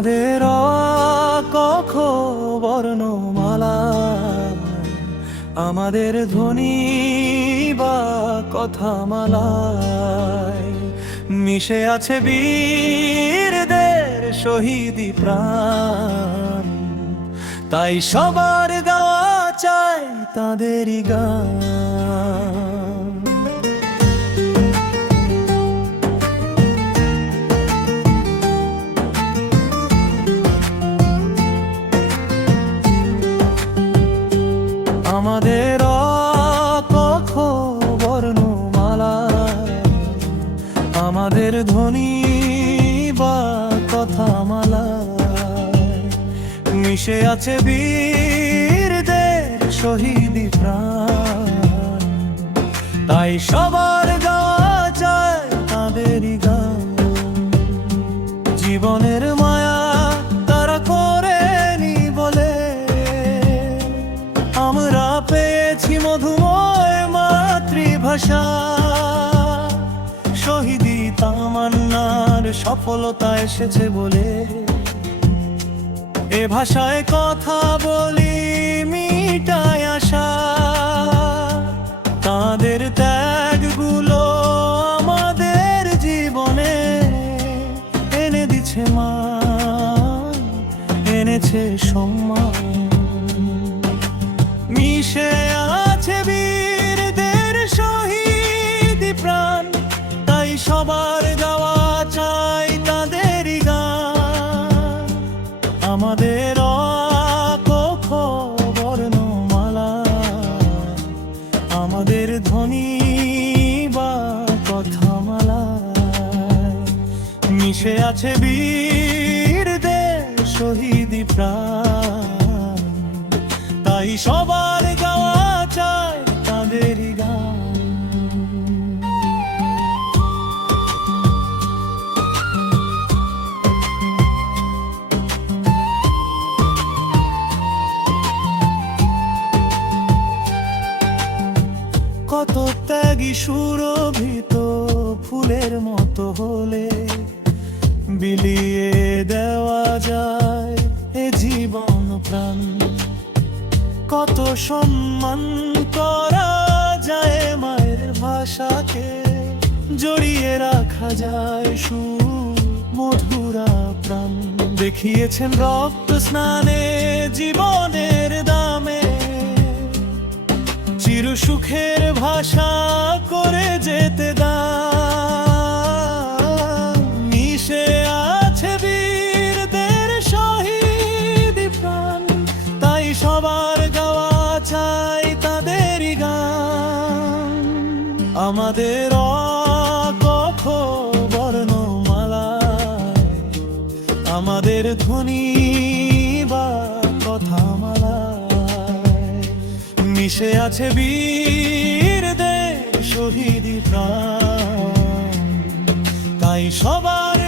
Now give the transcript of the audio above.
আমাদের কখ বর্ণমালা, আমাদের ধ্বনি বা কথামালায় মিশে আছে বীরদের শহীদি প্রাণ। তাই সবার গাওয়া চাই তাদেরই গান। আমাদের কখ বর্ণমালা, আমাদের ধ্বনি বা কথামালা মিশে আছে বীরদের শহীদি প্রাণ। তাই সবার গাওয়া চায় তাদেরই গান। জীবনের মায়া তারা করেনি বলে আমরা পেয়েছি মধুময় মাতৃভাষা। শহীদি তামান্নার সফলতা এসেছে বলে এ ভাষায় কথা বলি মিটায় আশা। তাদের ত্যাগগুলো আমাদের জীবনে এনে দিচ্ছে মান, এনেছে সম্মান। মিশে আছে বীরদের শহীদি প্রাণ। তাই সবার গাওয়া চাই তাদেরই গান। আমাদের কখ বর্ণমালা, আমাদের ধ্বনি বা কথামালা মিশে আছে বীরদের শহীদি প্রাণ। তাই সবার গাওয়া চাই তাদেরই গান। কত ত্যাগী সুরভিত ফুলের মতো হলে বিলিয়ে দেওয়া যায় এ জীবন প্রাণ। কত সম্মান করা যায় মায়ের ভাষাকে, জড়িয়ে রাখা যায় সুমধুরা প্রাণ। দেখিয়েছেন রক্ত স্নানে জীবনের দামে, চির সুখের ভাষা করে যেতে দান। মিশে আছে বীরদের শহীদি প্রাণ। তাই সবার গাওয়া চাই তাদেরই গান। আমাদের কখ বর্ণমালায়, আমাদের ধ্বনি বা কথামালায় মিশে আছে বীরদের শহীদি প্রাণ। তাই সবার